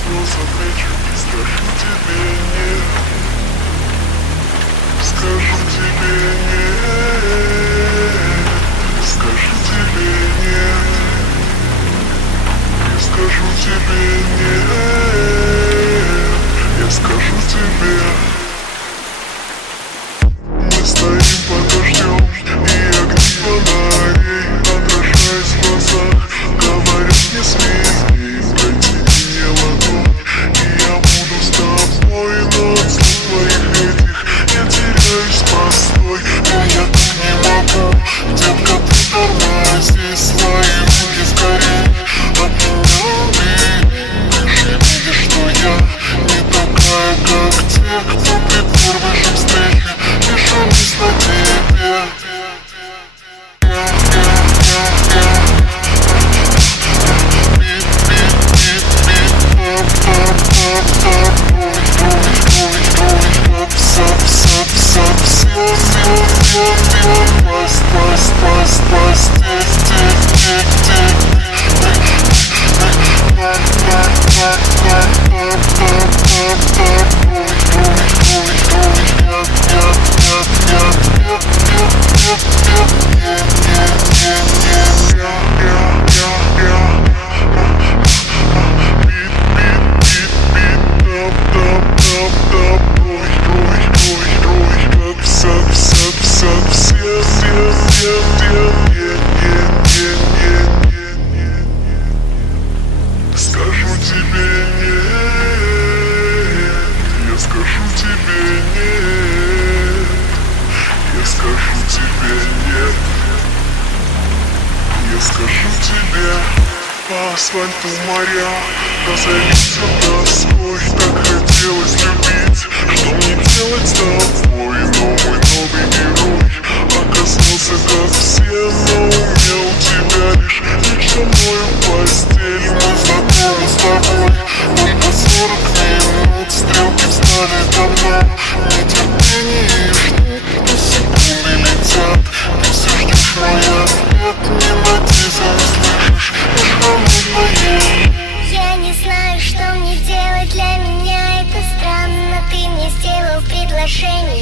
слез отвечу и скажу тебе нет. Скажу тебе нет. Скажу тебе нет. Я скажу тебе нет. Я скажу тебе. Мы стоим под дождем, и огни фонарей, отражаясь в глазах, говорят не смей протяни мне ладонь, и я буду с тобой, но от слов твоих этих я теряюсь, постой. Но я так не могу, детка, ты тормози свои руки скорее от меня убей. Ты же видишь, что я не такая, как те, кто при первой же встрече лишились на тебе. Скажу тебе нет, я скажу тебе нет, я скажу тебе нет, я скажу тебе. По асфальту моря разолиться тоской, так хотелось любить, что мне делать с тобой, но мой новый герой оказался как все, но умел тебя лишь со мною в постель. Мы знакомы с тобой только 40 минут, стрелки встали давно, нетерпение и ждут, но секунды летят, ты все ждешь мой ответ, не надеюсь, слышишь, лишь холодное. Я не знаю, что мне делать, для меня это странно. Ты мне сделал предложение,